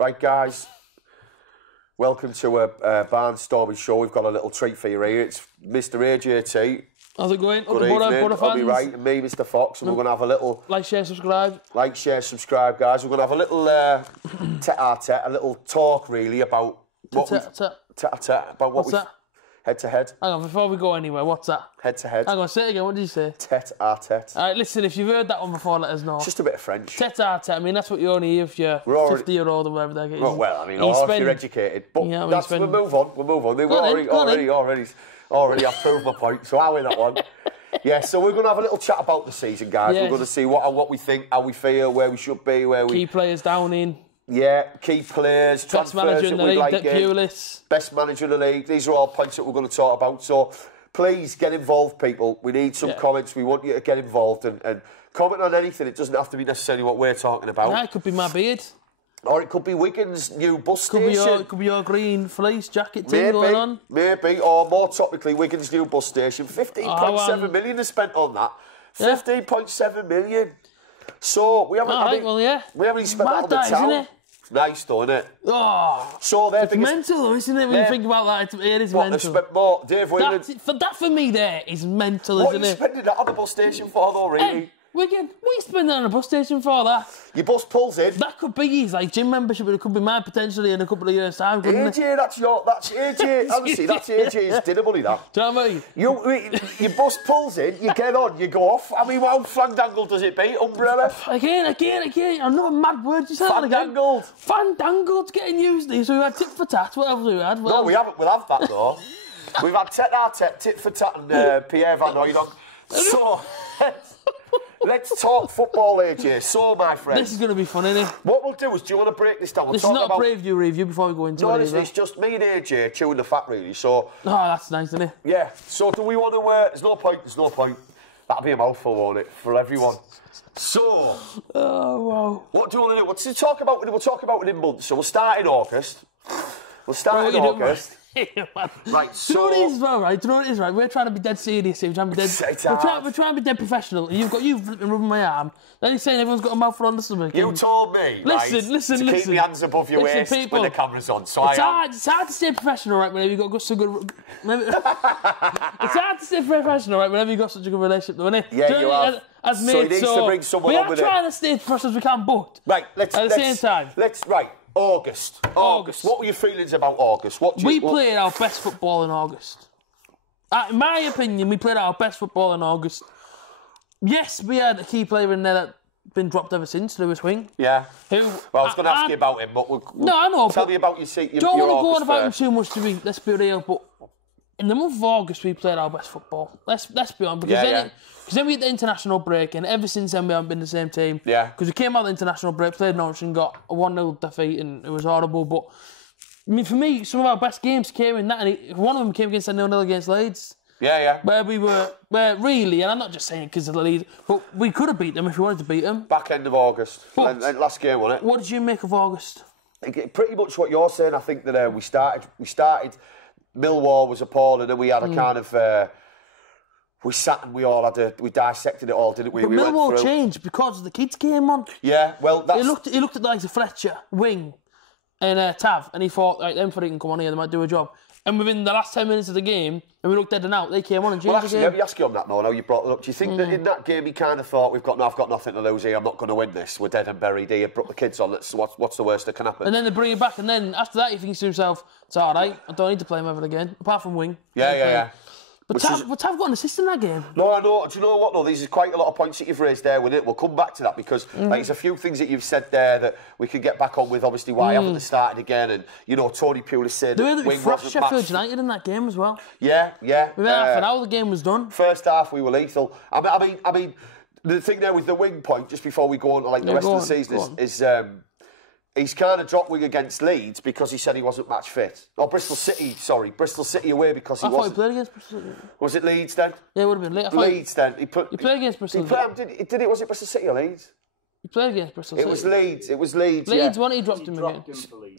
Right, guys. Welcome to a Barnstorming show. We've got a little treat for you here. It's Mr. A.J.T. How's it going? Good evening. I'll be right. And me, Mr. Fox. And we're going to have a little... Like, share, subscribe. Like, share, subscribe, guys. We're going to have a little tete-a-tete, a little talk, really, about... Tete-a-tete. About what What's that? Head-to-head. Hang on, before we go anywhere, what's that? Head-to-head. Hang on, say it again. What did you say? Tete-a-tete. All right, listen, if you've heard that one before, let us know. It's just a bit of French. Tete-a-tete. I mean, that's what you only hear if you're 50-year-old or whatever that is. Well, I mean, or if you're educated. But yeah, we'll move on. Already, I've proved my point. So I win that one. Yeah, so we're going to have a little chat about the season, guys. Yes. We're going to see what we think, how we feel, where we should be, where we... Key players down in. Yeah, key players, Best manager in the league, Depulis. Best manager in the league. These are all points that we're going to talk about. So please get involved, people. We need some comments. We want you to get involved and comment on anything. It doesn't have to be necessarily what we're talking about. Yeah, it could be my beard. Or it could be Wigan's new bus station. It could be your green fleece jacket team going on. Maybe, or more topically, Wigan's new bus station. 15.7 million is spent on that. 15.7 million. So we haven't. We haven't even spent that on the town. Isn't it? Nice, though, isn't it? Oh, so it's mental, though, isn't it? When you think about that, it is mental. Spent more. Dave Whelan. That for me, there is mental, isn't it? What are you spending that on the bus station for, though, really? Hey, Wigan, what are you spending that on a bus station for, that? Your bus pulls in. That could be his, like, gym membership, but it could be mine potentially in a couple of years' time, couldn't it? AJ, that's AJ. Honestly, that's AJ's dinner money, that. Do you know what I mean? Your bus pulls in, you get on, you go off. I mean, how fandangled does it be? Umbrella? Again. Another mad word. You said that again. Fandangled. Fandangled's getting used these. So we had tit for tat, whatever we had. No, we haven't. We'll have that, though. We've had tete-a-tete, tit for tat, and Pierre Van Hooydonk. So... Let's talk football, AJ. So, my friend. This is going to be fun, isn't it? What we'll do is, do you want to break this down? This is not a preview review before we go into it. No, it's just me and AJ chewing the fat, really. So. Oh, that's nice, isn't it? Yeah. So, do we want to... There's no point. That'll be a mouthful, won't it, for everyone? So... Oh, wow. What do you want to do? What's to talk about? We'll talk about it in months. So, we'll start in August. Right, so... Do you know what it is, though, right? Do you know what it is, right? We're trying to be dead serious here. We're trying to be dead professional. And you've rubbing my arm. Then you're saying everyone's got a mouthful on the stomach. You told me, listen, to keep your hands above your waist people, when the camera's on. So it's hard to stay professional, right, whenever you've got so good... It's hard to stay professional, right, whenever you've got such a good relationship, though, isn't it? Yeah, you have. So he needs to bring someone on with it. We are trying to stay as professional as we can, but... Right, at the same time... August. What were your feelings about August? We played our best football in August. In my opinion, we played our best football in August. Yes, we had a key player in there that been dropped ever since, Lewis Wing. Yeah. Well, I was going to ask you about him, but we'll I know. Tell me about your seat. Don't want to go on about him too much to be. Let's be real, but in the month of August we played our best football. Let's be honest, because then we hit the international break, and ever since then we haven't been the same team. Yeah. Because we came out of the international break, played Norwich and got a 1-0 defeat, and it was horrible. But I mean, for me, some of our best games came in that, and one of them came against a 0-0 against Leeds. Yeah. Where really, and I'm not just saying it because of the Leeds, but we could have beat them if we wanted to beat them. Back end of August, last game, wasn't it? What did you make of August? Pretty much what you're saying. I think that we started. Millwall was appalling, and we had a kind of. We sat and we dissected it all, didn't we? But Millwall changed because the kids came on. Yeah, well, that's... He looked at the likes of Fletcher, Wing, and Tav, and he thought, right, them three can come on here, they might do a job. And within the last 10 minutes of the game, and we looked dead and out, they came on and changed the game. Let me ask you on that now you brought it up. Do you think that in that game he kind of thought, I've got nothing to lose here, I'm not going to win this, we're dead and buried here, brought the kids on, what's the worst that can happen? And then they bring it back, and then after that he thinks to himself, it's all right, I don't need to play him ever again, apart from Wing. Yeah. But Tav got an assist in that game. No, I know. Do you know what, though? These are quite a lot of points that you've raised there with it. We'll come back to that because there's a few things that you've said there that we can get back on with, obviously, why haven't they started again? And, Tony Pulis said the way that we thrashed Sheffield United in that game as well. Yeah. Within half an hour, the game was done. First half, we were lethal. I mean, the thing there with the Wing point, just before we go on to the rest of the season, is he's kind of dropped Wing against Leeds because he said he wasn't match fit. Or Bristol City away because he wasn't. I thought he played against Bristol City. Was it Leeds then? Yeah, it would have been Leeds then. He played against Bristol City. Did it? Was it Bristol City or Leeds? He played against Bristol City. It was Leeds, Leeds, when he dropped him again.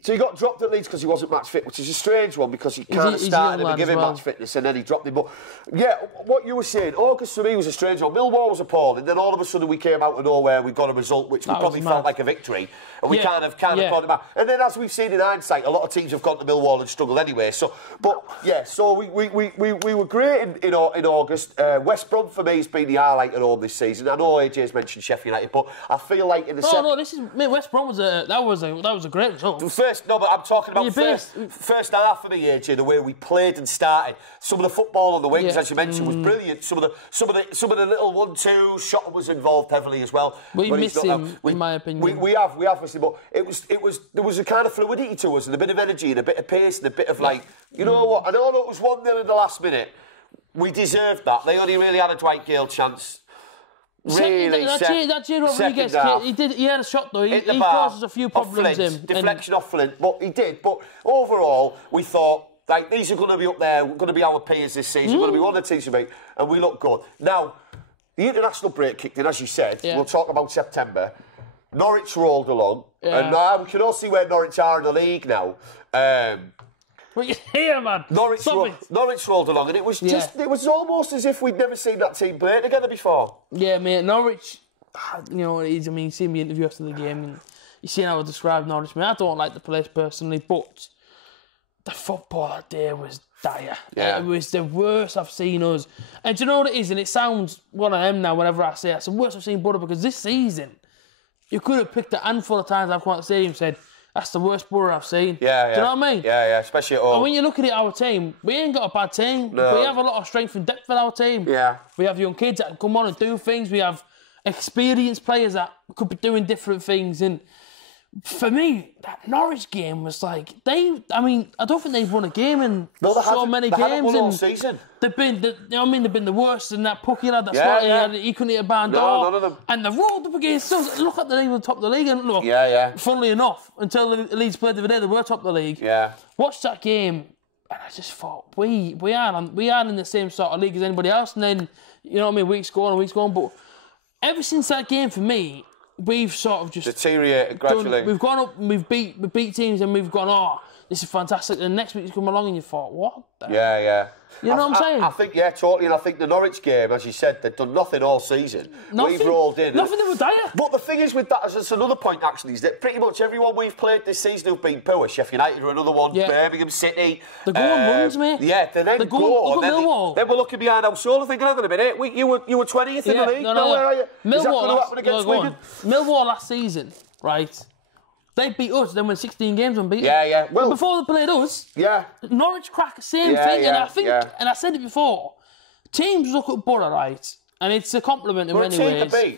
So he got dropped at Leeds because he wasn't match fit, which is a strange one because he kind of started him and gave him match fitness and then he dropped him. But yeah, what you were saying, August for me was a strange one. Millwall was appalling. Then all of a sudden we came out of nowhere and we got a result which we probably felt like a victory. And we kind of put him out. And then as we've seen in hindsight, a lot of teams have gone to Millwall and struggled anyway. So, but yeah, so we were great in August. West Brom for me has been the highlight at home this season. I know AJ's mentioned Sheffield United, but I feel like in the West Brom was a great result. But I'm talking about first half for me, AJ. The way we played and started. Some of the football on the wings, as you mentioned, was brilliant. Some of the little 1-2 shot was involved heavily as well. We miss him, in my opinion. We have missed him, but there was a kind of fluidity to us and a bit of energy and a bit of pace and a bit of like, you know what? I know it was 1-0 in the last minute. We deserved that. They only really had a Dwight Gale chance. Really, that J. Rodriguez kid, he had a shot though. He caused us a few problems. Deflection off Flint, but he did. But overall, we thought like these are going to be up there. We're going to be our peers this season. We're going to be one of the teams to beat, and we look good. Now, the international break kicked in, as you said. We'll talk about September. Norwich rolled along, and now we can all see where Norwich are in the league now. What you hear, man? Norwich rolled along, and it was it was almost as if we'd never seen that team play together before. Yeah, mate, Norwich, you know what it is. I mean, you see me interview after the game, and you see how I describe Norwich. I mean, I don't like the place personally, but the football that day was dire. Yeah. It was the worst I've seen us. And do you know what it is? And it sounds one of them now whenever I say it. It's the worst I've seen Boro, because this season, you could have picked a handful of times I've come out the stadium and said, that's the worst Boro I've seen. Yeah. Do you know what I mean? Yeah, especially at home. And when you look at it, our team, we ain't got a bad team. No. We have a lot of strength and depth in our team. Yeah. We have young kids that can come on and do things. We have experienced players that could be doing different things. And for me, that Norwich game was like, I don't think they've won a game in many games. They haven't won all season. They've been the worst. And that Pucky lad, he couldn't hit a barn door. No, none of them. And they rolled up against us. Look at the league on top of the league. And look, funnily enough, until the Leeds played the other day, they were top of the league. Yeah. Watched that game, and I just thought, we aren't in the same sort of league as anybody else. And then, you know what I mean, weeks go on. But ever since that game, for me, we've sort of just deteriorated gradually. We've gone up and we've beat teams, and we've gone, oh, this is fantastic. And next week you come along and you thought, what? Yeah. You know what I'm saying? I think, totally. And I think the Norwich game, as you said, they've done nothing all season. We've rolled in. Nothing, they were dire. But the thing is with that, that's another point actually, is that pretty much everyone we've played this season who've been poor. Sheffield United are another one, Birmingham City. They're going runs, mate. Yeah, they then go. Then we're looking behind our shoulder thinking, hang on a minute, you were 20th in the league? No, where are you? Millwall, is that going to happen against Wigan? Millwall last season, right? They beat us, then won 16 games unbeaten. Yeah. Well, but before they played us, Norwich crack the same thing. And I think, and I said it before, teams look at Boro, right, and it's a compliment in many ways.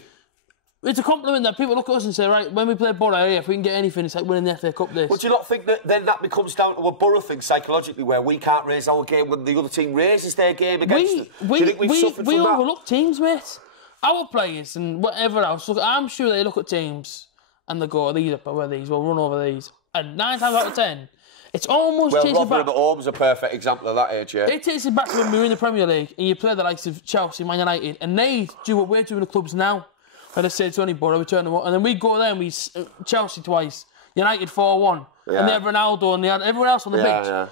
It's a compliment that people look at us and say, right, when we play Boro, if we can get anything, it's like winning the FA Cup this. But do you not think that then that becomes down to a Boro thing psychologically, where we can't raise our game when the other team raises their game against us? Do you think we've suffered from that? We overlook teams, mate. Our players and whatever else, look, I'm sure they look at teams and they go, these are where these, we'll run over these. And 9 times out of 10, it's almost takes it back. Rotherham at home's a perfect example of that, AJ. It takes it back to when we were in the Premier League and you play the likes of Chelsea, Man United, and they do what we're doing the clubs now. And they say to any Boro, we turn them up. And then we go there and we Chelsea twice, United 4-1, and they have Ronaldo and they had everyone else on the pitch. Yeah.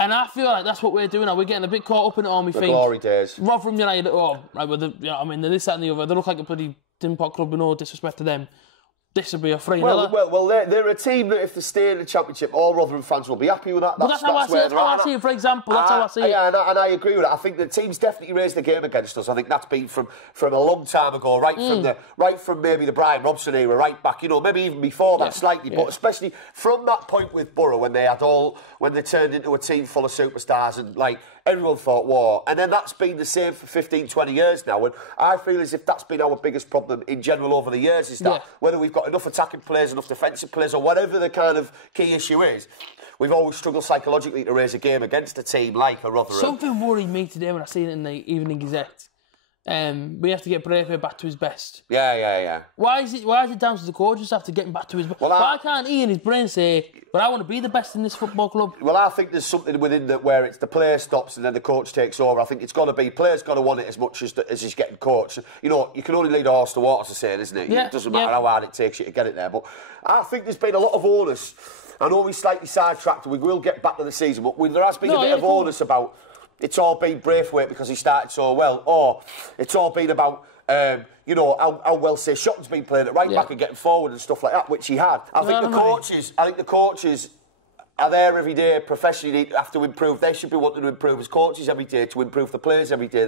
And I feel like that's what we're doing now. We're getting a bit caught up in it all, we think. Glory days. Rotherham United at home, right, with the, you know, I mean, this, that and the other. They look like a bloody tin pot club with no disrespect to them. This would be a 3-0. Well, they're a team that if they stay in the Championship, all Rotherham fans will be happy with that. That's how I see it, for example. That's how I see it. Yeah, and I agree with it. I think the team's definitely raised the game against us. I think that's been from a long time ago, right from maybe the Brian Robson era, right back, you know, maybe even before that slightly, but especially from that point with Boro when they turned into a team full of superstars and like everyone thought war. And then that's been the same for 15, 20 years now. And I feel as if that's been our biggest problem in general over the years, is that whether we've got enough attacking players, enough defensive players, or whatever the kind of key issue is, we've always struggled psychologically to raise a game against a team like a Rotherham. Something worried me today when I seen it in the Evening Gazette. we have to get Braithwaite back to his best. Yeah. Why is it down to the coaches after getting back to his best? Why can't he in his brain say, but I want to be the best in this football club? Well, I think there's something within that where it's the player stops and then the coach takes over. I think it's got to be, players got to want it as much as he's getting coached. You know, you can only lead a horse to water, to say, isn't it? Yeah, It doesn't matter how hard it takes you to get it there. But I think there's been a lot of onus. I know we slightly sidetracked, we will get back to the season, but there has been a bit of onus about it's all been Braithwaite because he started so well, or it's all been about, you know, how well, say, Shotton's been playing at right back and getting forward and stuff like that, which he had. I think the coaches are there every day, professionally have to improve. They should be wanting to improve as coaches every day, to improve the players every day.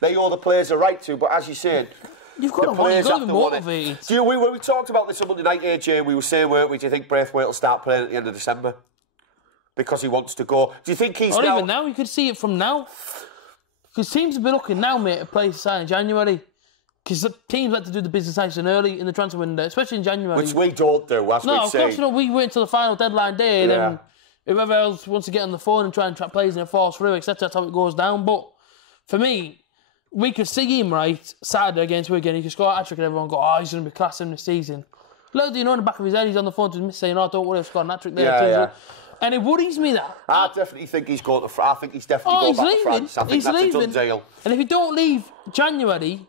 They owe the players a right to, but as you said, you've got to be motivated. When we talked about this on Monday night, AJ, we were saying, weren't we, do you think Braithwaite will start playing at the end of December? Because he wants to go. Do you think he's or even now? You could see it from now. Because teams have been looking now, mate, to play sign in January. Because the teams like to do the business action early in the transfer window, especially in January. Which we don't do, as of course, you know, we wait until the final deadline day, and then whoever else wants to get on the phone and try and track players and force through, etc. That's how it goes down. But for me, we could see him, right, Saturday against Wigan. He could score a hat-trick and everyone go, oh, he's going to be class in this season. Little do you know, in the back of his head, he's on the phone to his miss saying, oh, don't worry, I've scored a hat-trick there. And it worries me that. I definitely think he's going to. I think he's definitely going back to France. I think that's a done deal. And if you don't leave January,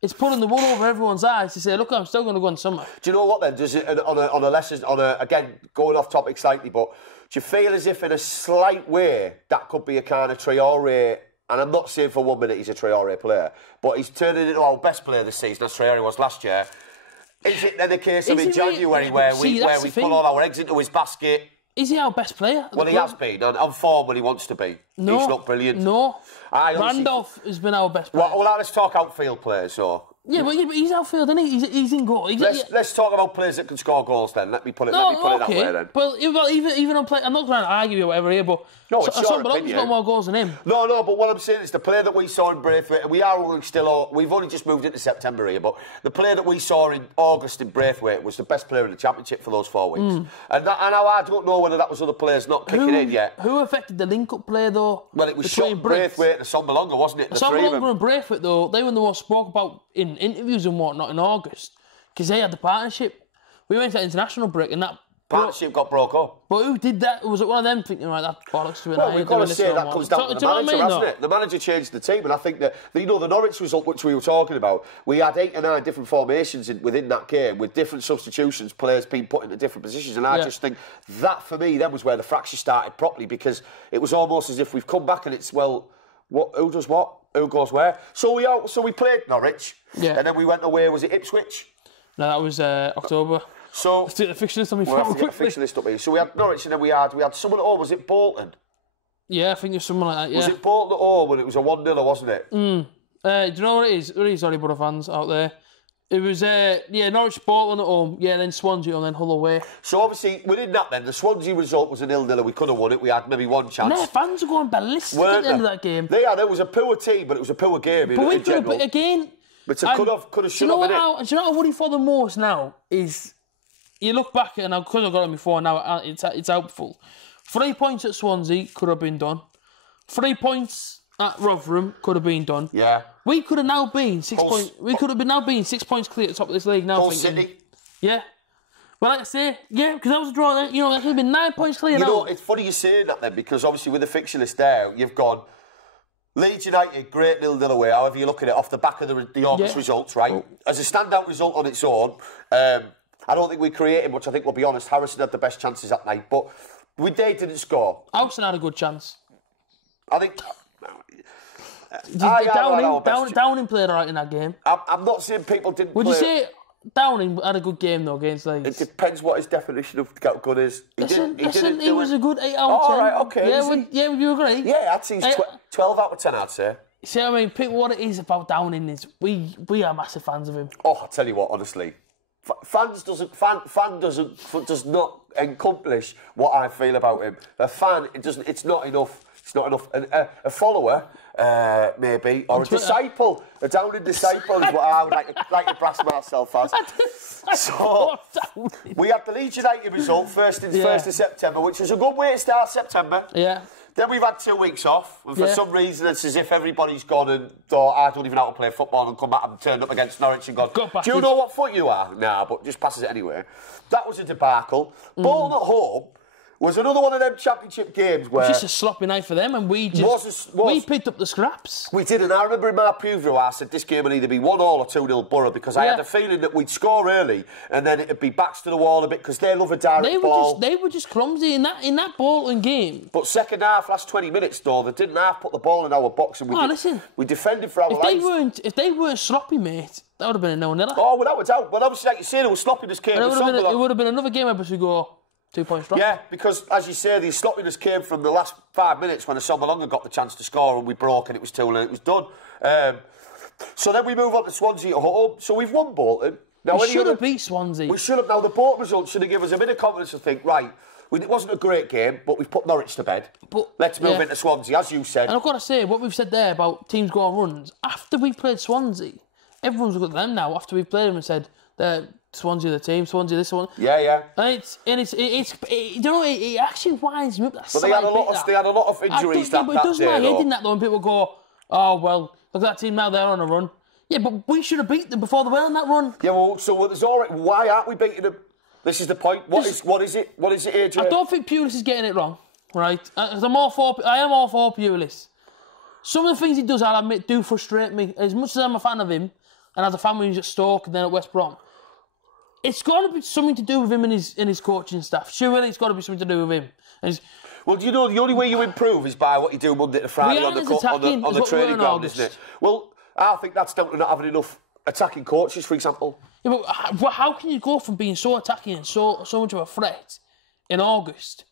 it's pulling the wool over everyone's eyes to say, look, I'm still going to go in summer. Do you know what then? Does it again going off topic slightly, but do you feel as if in a slight way that could be a kind of Traore? And I'm not saying for 1 minute he's a Traore player, but he's turning into our best player this season, as Traore was last year. Is it then a case of in January where we put all our eggs into his basket? Is he our best player? Well, he has been on form when he wants to be. No, he's not brilliant. No, Randolph has been our best player. Well, let's talk outfield players, so. Yeah, but he's outfield, isn't he? He's in goal. Let's talk about players that can score goals then. Let me put it that way then. Well, even on play, I'm not trying to argue you or whatever here, but somebody's got more goals than him. No, but what I'm saying is the player that we saw in Braithwaite, and we've only just moved into September here, but the player that we saw in August in Braithwaite was the best player in the Championship for those 4 weeks. And I don't know whether that was other players not kicking in yet. Who affected the link-up play, though? Well, it was Shotton, Braithwaite and Sombalonga, wasn't it? Sombalonga and Braithwaite, though, they were the ones spoke about in interviews and whatnot in August, because they had the partnership. We went to that international break and that partnership got broke up. But who did that? Was it one of them thinking, right, that bollocks to it? Well, we've got to say that comes down to the manager, hasn't it? The manager changed the team, and I think that, you know, the Norwich result, which we were talking about, we had 8 or 9 different formations within that game with different substitutions, players being put into different positions, and I just think that, for me, then was where the fracture started properly, because it was almost as if we've come back and it's, well, who does what? Who goes where? So we played Norwich, and then we went away. Was it Ipswich? No, that was October. So let's take the fixture list on me. We'll have to get the fixture list up here. So we had Norwich, and then we had someone at home. Was it Bolton? Yeah, I think it was someone like that. Yeah. Was it Bolton at home when it was a 1-0, wasn't it? Do you know what it is? Really sorry, Boro fans out there. It was, Norwich, Bolton at home, then Swansea, and then Hull away. So obviously, within that then, the Swansea result was a 0-0. We could have won it. We had maybe one chance. No, fans are going ballistic at the end of that game. There was a poor team, but it was a poor game in general. But again... But it could have, should have, innit? Do you know what I worry for the most now is... You look back, and because I've got it before now, it's helpful. 3 points at Swansea could have been done. 3 points at Rotherham could have been done. Yeah. We could have now been 6 points. We could have been now been 6 points clear at the top of this league now. Hull City. Yeah. Well, like I say, because that was a draw. You know, that could have been 9 points clear. You know, it's funny you saying that then, because obviously with the fixture list there, you've gone Leeds United, great 0-0 away. However you look at it, off the back of the August results, right? Oh. As a standout result on its own. I don't think we created much. I think we'll be honest. Harrison had the best chances that night, but they didn't score. Harrison had a good chance. I think. Downing played all right in that game. I'm not saying people didn't. Would you say Downing had a good game though against Leeds? It depends what his definition of good is. He was a good 8 out of 10. All right, okay. Yeah, would you agree? Yeah, I'd say 12 out of 10. I'd say. See, I mean, what it is about Downing is we are massive fans of him. Oh, I tell you what, honestly. Fan does not accomplish what I feel about him. A fan, it's not enough. It's not enough. A follower, maybe, or a disciple, a Downing disciple is what I would like to brass myself as. So we had the Leeds United result first of September, which was a good way to start September. Yeah. Then we've had 2 weeks off, and for some reason it's as if everybody's gone and thought, I don't even know how to play football, and come back and turned up against Norwich and gone, do you know what foot you are? Nah, but just passes it anyway. That was a debacle. Bolton at home was another one of them championship games where... It was just a sloppy night for them, and we just... We picked up the scraps. We did, and I remember in my preview I said this game would either be 1-1 or 2-0 Boro, because I had a feeling that we'd score early and then it'd be backs to the wall a bit, because they love a direct ball. They were just clumsy in that Bolton game. But second half, last 20 minutes though, they didn't half put the ball in our box, and we defended for our lives. If they weren't sloppy, mate, that would have been a 0-0. Oh, without a doubt. But obviously, like you say, there was sloppiness came from Sunderland. It would have been another game ever to go 2 points drop. Yeah, because, as you say, the sloppiness came from the last 5 minutes when Asombalonga got the chance to score and we broke and it was 2-0 and it was done. So then we move on to Swansea at home. So we've won Bolton. Now, we should have beat Swansea. We should have. Now, the Bolton result should have given us a bit of confidence to think, right, it wasn't a great game, but we've put Norwich to bed. But let's move into Swansea, as you said. And I've got to say, what we've said there about teams go on runs, after we played Swansea, everyone's looked at them now, after we've played them and said, they're Swansea the team, Swansea this one. Yeah. And you know, it actually winds me up. But they had a lot of injuries that day. It does my head in that though, and people go, oh well, look at that team now, they're on a run. Yeah, but we should have beat them before they were on that run. Yeah, well, so there's all right. Why aren't we beating them? This is the point. What is it, AJ? I don't think Pulis is getting it wrong, right? I am all for Pulis. Some of the things he does, I'll admit, do frustrate me. As much as I'm a fan of him, and as a fan when he's at Stoke and then at West Brom, it's got to be something to do with him and his coaching staff. Surely it's got to be something to do with him. Well, you know, the only way you improve is by what you do Monday to Friday on the training ground, isn't it? Well, I think that's down to not having enough attacking coaches, for example. Yeah, but how can you go from being so attacking and so much of a threat in August,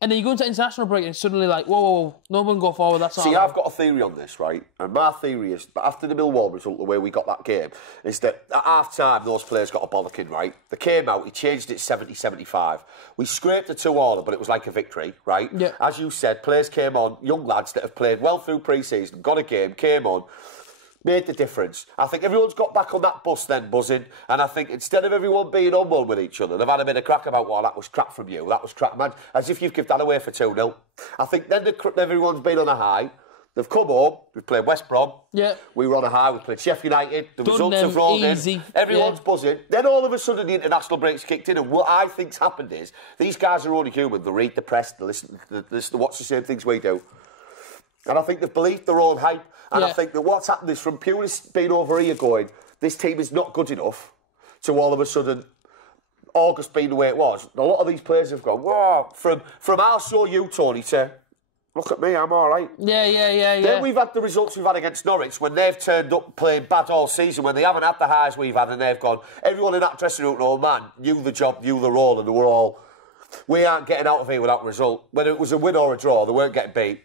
and then you go into international break and it's suddenly like, whoa, no one go forward, that's all. See, I've got a theory on this, right? And my theory is that after the Millwall result, the way we got that game, is that at half-time, those players got a bollocking, right? They came out, he changed it 70-75. We scraped a 2-2, but it was like a victory, right? Yeah. As you said, players came on, young lads that have played well through pre-season, got a game, came on, made the difference. I think everyone's got back on that bus then, buzzing, and I think instead of everyone being on one with each other, they've had a bit of crack about, that was crap from you, that was crap, man, as if you've given that away for 2-0. I think then everyone's been on a high. They've come home, we've played West Brom, we were on a high, we played Sheffield United, the results have rolled in, everyone's buzzing. Then all of a sudden the international break's kicked in, and what I think's happened is, these guys are only human, they read the press, they listen, they watch the same things we do. And I think they've believed their own hype. And I think that what's happened is from Pulis being over here going, this team is not good enough, to all of a sudden, August being the way it was. A lot of these players have gone, whoa, from I'll show you, Tony, to look at me, I'm all right. Yeah. Then we've had the results we've had against Norwich when they've turned up playing bad all season, when they haven't had the highs we've had, and they've gone, everyone in that dressing room, oh man, knew the job, knew the role, and they were all, we aren't getting out of here without a result. Whether it was a win or a draw, they weren't getting beat.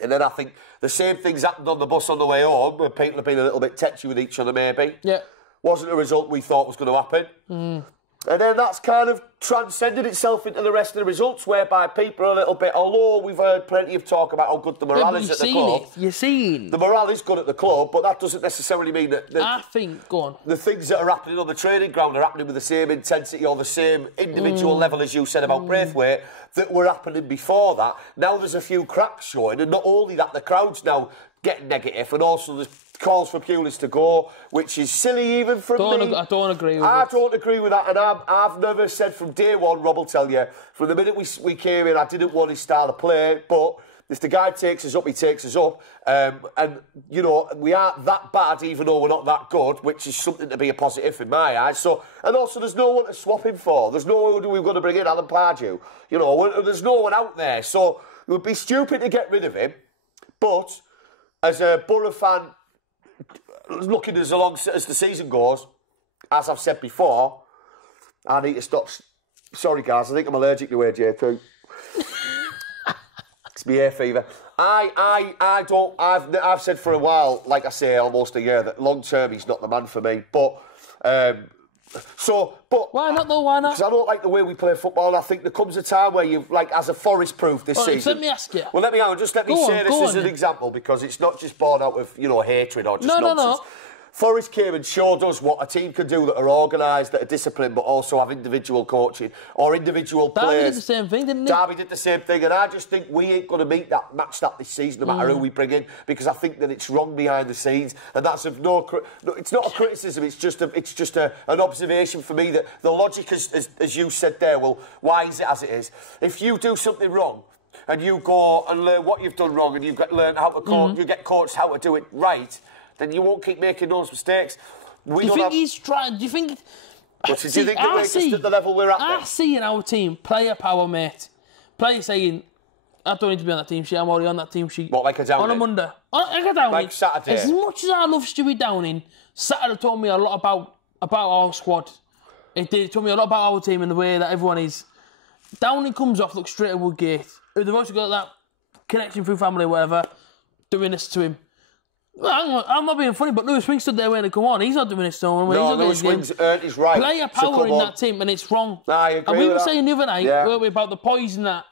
And then I think the same things happened on the bus on the way home, where people have been a little bit tetchy with each other, maybe. Yeah. Wasn't a result we thought was going to happen. And then that's kind of transcended itself into the rest of the results, whereby people are a little bit, although we've heard plenty of talk about how good the morale is at the club. You've seen. The morale is good at the club, but that doesn't necessarily mean that... I think, go on. The things that are happening on the training ground are happening with the same intensity or the same individual level, as you said about Braithwaite, that were happening before that. Now there's a few cracks showing, and not only that, the crowd's now getting negative, and also there's calls for Pulis to go, which is silly even from me. I don't agree with I don't agree with that, and I've never said from day one, Rob will tell you, from the minute we came in, I didn't want his style of play, but if the guy takes us up, he takes us up. And, you know, we aren't that bad, even though we're not that good, which is something to be a positive in my eyes. So, and also, there's no one to swap him for. There's no one we've got to bring in, Alan Pardew. You know, there's no one out there. So, it would be stupid to get rid of him. But, as a Boro fan, looking as long as the season goes, as I've said before, I need to stop. Sorry, guys, I think I'm allergic to A.J.T. It's me hay fever. I don't. I've said for a while, like I say, almost a year, that long term he's not the man for me. But why not though? Why not? Because I don't like the way we play football. And I think there comes a time where you've, like, as a Forest proof this season. Let me ask you. Well, let me say this as an example, because it's not just born out of hatred or just nonsense. No. Forrest came and showed us what a team can do that are organised, that are disciplined, but also have individual coaching or individual players. Darby did the same thing, didn't he? Darby did the same thing, and I just think we ain't going to match that this season, no matter who we bring in, because I think that it's wrong behind the scenes, and that's of no. It's not a criticism. It's just an observation for me that the logic, as you said there. Well, why is it as it is? If you do something wrong, and you go and learn what you've done wrong, and you've learned how to coach, you get coached how to do it right, then you won't keep making those mistakes. Do you think he's trying? Do you think? Do you think that we're just at the level we're at? I see in our team player power, mate. Player saying, "I don't need to be on that team sheet. I'm already on that team sheet." What, like a Downing? On a Monday, like a Downing. Like Saturday. As much as I love Stewie Downing, Saturday told me a lot about our squad. It told me a lot about our team and the way that everyone is. Downing comes off, looks straight at Woodgate. They've also got that connection through family, whatever, doing this to him. I'm not being funny, but Lewis Wing stood there when they come on. He's not doing this to him. No, Lewis Wing's earned his right. Player power in that team, and it's wrong. Nah, I agree and we with were that. saying the other night, weren't we, about the poison that.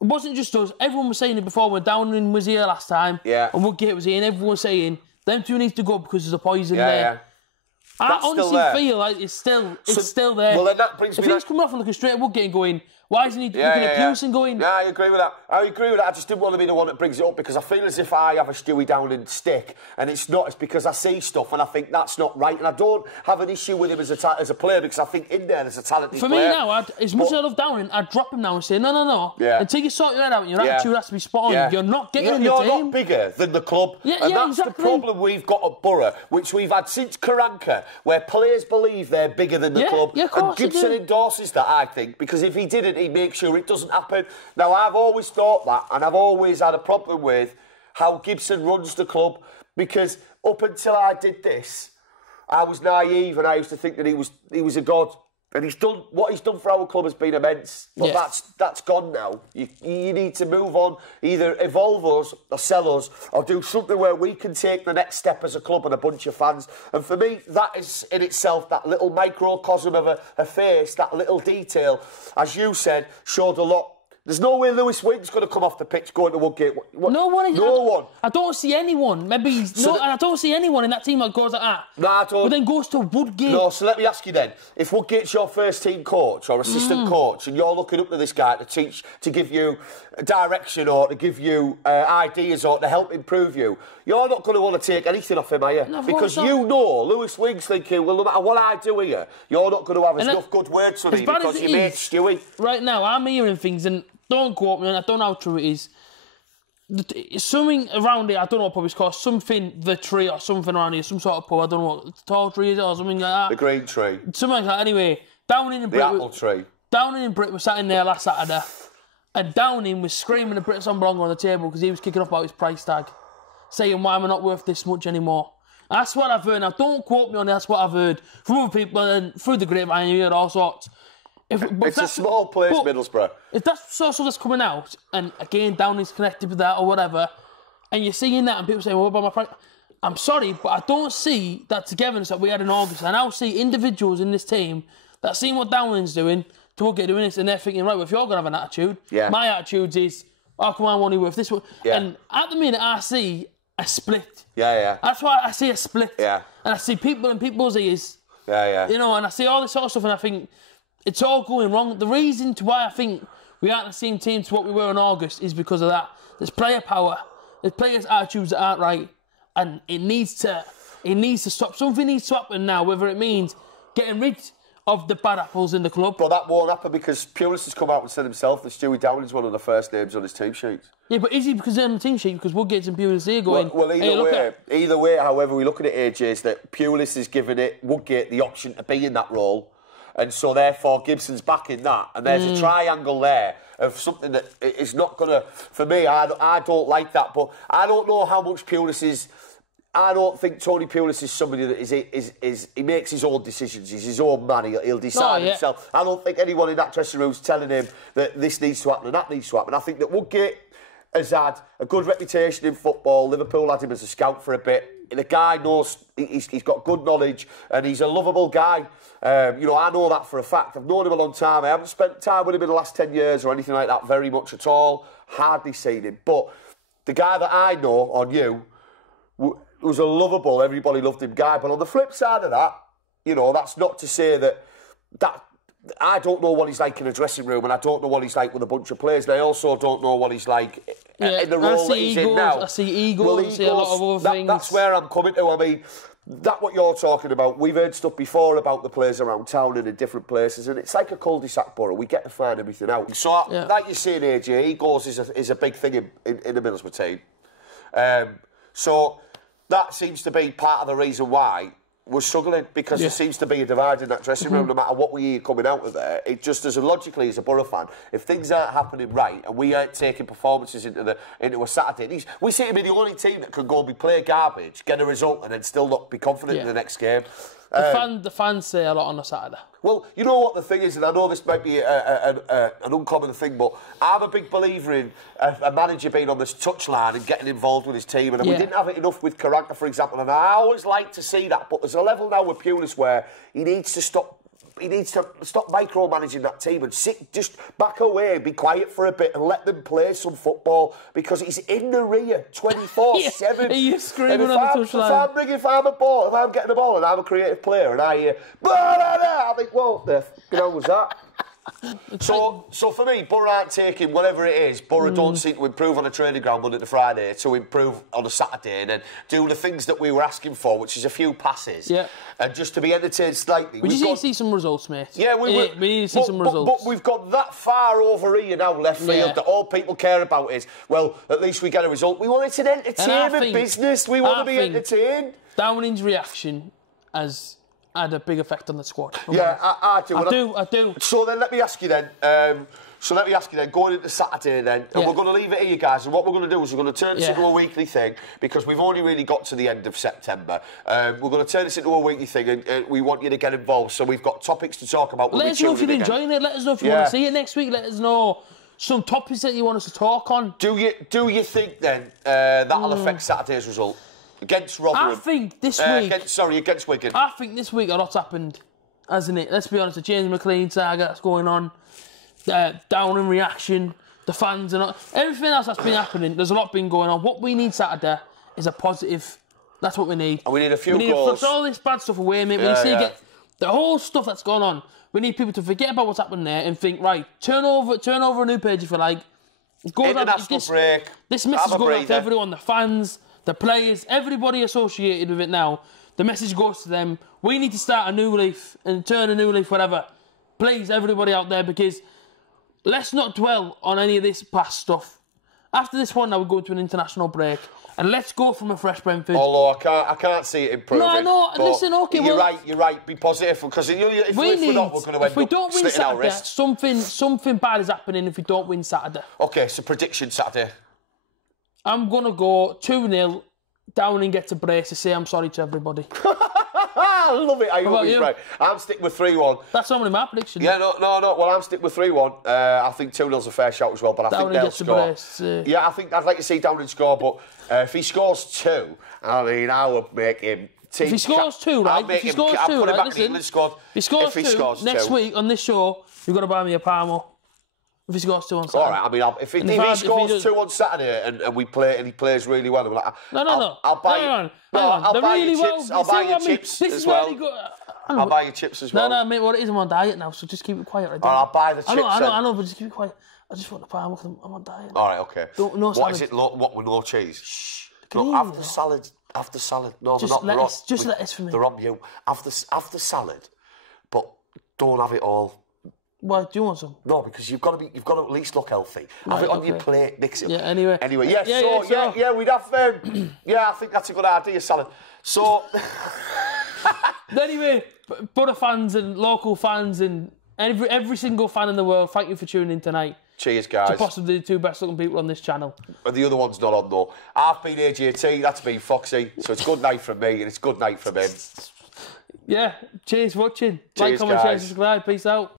It wasn't just us. Everyone was saying it before when Downing was here last time. Yeah. And Woodgate was here, and everyone was saying, them two need to go because there's a poison there. Yeah. I honestly feel like it's still there. Well, then that brings me. If he's coming off and looking straight at Woodgate and going, why isn't he looking at Pearce and going? Yeah, I agree with that. I just didn't want to be the one that brings it up because I feel as if I have a Stewie Downing stick, and it's not. It's because I see stuff and I think that's not right, and I don't have an issue with him as a player because I think in there's a talented player. For me now, as much as I love Downing, I'd drop him now and say, no. Yeah. Until you sort your head out and your attitude has to be spot on. Yeah. You're not getting in the You're team. not bigger than the club. And that's the problem we've got at Boro, which we've had since Karanka, where players believe they're bigger than the club. Yeah, of course and Gibson endorses that, I think, because if he didn't, he'd make sure it doesn't happen. Now, I've always thought that, and I've always had a problem with how Gibson runs the club, because up until I did this, I was naive and I used to think that he was a god. And what he's done for our club has been immense. But that's gone now. You need to move on, either evolve us or sell us, or do something where we can take the next step as a club and a bunch of fans. And for me, that is in itself, that little microcosm of a face, that little detail, as you said, showed a lot. There's no way Lewis Wing's going to come off the pitch going to Woodgate. No one. I don't see anyone. Maybe I don't see anyone in that team that goes like that. Nah, I don't. But then goes to Woodgate. No, so let me ask you then. If Woodgate's your first team coach or assistant coach and you're looking up to this guy to teach, to give you direction or to give you ideas or to help improve you, you're not going to want to take anything off him, are you? No, because you know Lewis Wing's thinking, well, no matter what I do here, you're not going to have enough good words for me because you made Stewie. Right now, I'm hearing things and don't quote me, and I don't know how true it is. Something around it, I don't know what pub it's called, something The Tree or something around here, some sort of pub, I don't know what, the Tall Tree is it or something like that. The Green Tree. Something like that. Anyway, Downing and Britt. The Apple Tree. Downing and Britt were sat in there last Saturday, and Downing was screaming at Britt Sombrong on the table because he was kicking off about his price tag, saying, why am I not worth this much anymore? That's what I've heard. Now, don't quote me on it, that's what I've heard from other people and through the grapevine, you hear all sorts. It's a small place, Middlesbrough. If that's sort of that's coming out, and again, Downing's connected with that or whatever, and you're seeing that and people saying, what about my price? I'm sorry, but I don't see that togetherness that we had in August. I now see individuals in this team that see what Downing's doing, to what get doing this, and they're thinking, right, well, if you're going to have an attitude, my attitude is, oh, come on, I want to worth this one. Yeah. And at the minute, I see a split. Yeah. That's why I see a split. Yeah. And I see people in people's ears. Yeah. You know, and I see all this sort of stuff, and I think, it's all going wrong. The reason to why I think we aren't the same team to what we were in August is because of that. There's player power. There's players' attitudes that aren't right. And it needs to stop. Something needs to happen now, whether it means getting rid of the bad apples in the club. But that won't happen because Pulis has come out and said himself that Stewie Downing's one of the first names on his team sheet. Yeah, but is he because they're on the team sheet? Because Woodgate's and Pulis here going... Well, either way, however we look at it, AJ, is that Pulis is giving Woodgate the option to be in that role. And so, therefore, Gibson's backing that. And there's a triangle there of something that is not going to... For me, I don't like that. But I don't know how much Pulis is... I don't think Tony Pulis is somebody that is he makes his own decisions. He's his own man. He'll decide himself. I don't think anyone in that dressing room is telling him that this needs to happen and that needs to happen. I think that Woodgate has had a good reputation in football. Liverpool had him as a scout for a bit. The guy knows, he's got good knowledge and he's a lovable guy. I know that for a fact. I've known him a long time. I haven't spent time with him in the last 10 years or anything like that very much at all. Hardly seen him. But the guy that I know on you, was a lovable, everybody loved him guy. But on the flip side of that, you know, that's not to say that I don't know what he's like in a dressing room, and I don't know what he's like with a bunch of players. And I also don't know what he's like in the role that he's in now. I see egos, I see a lot of other things. That's where I'm coming to. I mean, that's what you're talking about. We've heard stuff before about the players around town and in different places, and it's like a cul-de-sac borough. We get to find everything out. So, like you're saying, AJ, egos is a big thing in the Middlesbrough team. So that seems to be part of the reason why we're struggling, because there seems to be a divide in that dressing room. No matter what we hear coming out of there, it just, as logically as a Boro fan, if things aren't happening right and we aren't taking performances into a Saturday, we seem to be the only team that can go and play garbage, get a result, and then still not be confident in the next game. The fans say a lot on a Saturday. Well, you know what the thing is, and I know this might be an uncommon thing, but I'm a big believer in a manager being on this touchline and getting involved with his team. And we didn't have it enough with Karanka, for example, and I always like to see that. But there's a level now with Pulis where he needs to stop. He needs to stop micromanaging that team and just back away, be quiet for a bit and let them play some football, because he's in the rear 24/7. He's screaming on the touchline. If I'm getting a ball and I'm a creative player and I hear, I think, well, the hell was that? So for me, Boro aren't taking whatever it is. Boro don't seem to improve on a training ground Monday to Friday to improve on a Saturday and then do the things that we were asking for, which is a few passes. Yeah. And just to be entertained slightly. We just need to see some results, mate. Yeah, we need to see some results. But we've got that far over here now, left field, that all people care about is, well, at least we get a result. We want it to entertainment business. We want to be entertained. Downing's reaction has had a big effect on the squad. Yeah, I do. I do. So then let me ask you then, going into Saturday then, and we're going to leave it here, guys, and what we're going to do is we're going to turn this into a weekly thing, because we've only really got to the end of September. We're going to turn this into a weekly thing, and we want you to get involved, so we've got topics to talk about. Let us know if you're enjoying it. Let us know if you want to see it next week. Let us know some topics that you want us to talk on. Do you think then that'll affect Saturday's result? Against Rotherham. I think this week... Against Wigan. I think this week a lot's happened, hasn't it? Let's be honest, the James McLean saga that's going on, Downing reaction, the fans and everything else that's been happening, there's a lot been going on. What we need Saturday is a positive. That's what we need. And we need a few goals. We need to flush all this bad stuff away, mate. We need to get the whole stuff that's going on. We need people to forget about what's happening there and think, right, turn over a new page if you like. International break. This message goes out to everyone, the fans, the players, everybody associated with it now. The message goes to them. We need to start a new leaf and turn a new leaf, whatever. Please, everybody out there, because let's not dwell on any of this past stuff. After this one, now we're going to an international break. And let's go from a fresh Brentford. Although I can't see it improving. No, listen, okay. You're right. Be positive, because if we're not, we're going to end up slitting our wrists. Something bad is happening if we don't win Saturday. Okay, so prediction Saturday. I'm going to go 2-0. Downing gets a brace to say I'm sorry to everybody. I love it. I hope he's right. I'm sticking with 3-1. That's only my prediction. Yeah, no. Well, I'm sticking with 3-1. I think 2-0's a fair shout as well, but I think they'll score. Yeah, I think I'd like to see Downing score, but if he scores 2, I mean, I would make him... If he scores 2, right? If he scores 2, right, listen. If he scores 2, next week on this show, you've got to buy me a Parmo. If he scores 2 on Saturday. All right, I mean, if he scores 2 on Saturday and he plays really well, I'm like, I'll buy you chips. I'll buy you chips as well. I'll buy you chips as well. No, mate, what it is, I'm on diet now, so just keep it quiet. Right, I'll buy the chips. I know, but just keep it quiet. I just want the Parmo because I'm on diet. All right, okay. No salad. What is it? What with no cheese? Shh. No, after salad. No, just lettuce. Just lettuce for me. They're on you. Have the salad, but don't have it all. Why, do you want some? No, because you've got to at least look healthy. Have it on your plate, mix it. Yeah, anyway. We'd have. I think that's a good idea, salad. So. Anyway, Boro fans and local fans and every single fan in the world, thank you for tuning in tonight. Cheers, guys. To possibly the 2 best looking people on this channel. And the other one's not on though. I've been A.J.T, that's been Foxy. So it's good night from me and it's good night from him. Yeah, cheers for watching. Cheers, like, comment, share, subscribe. Peace out.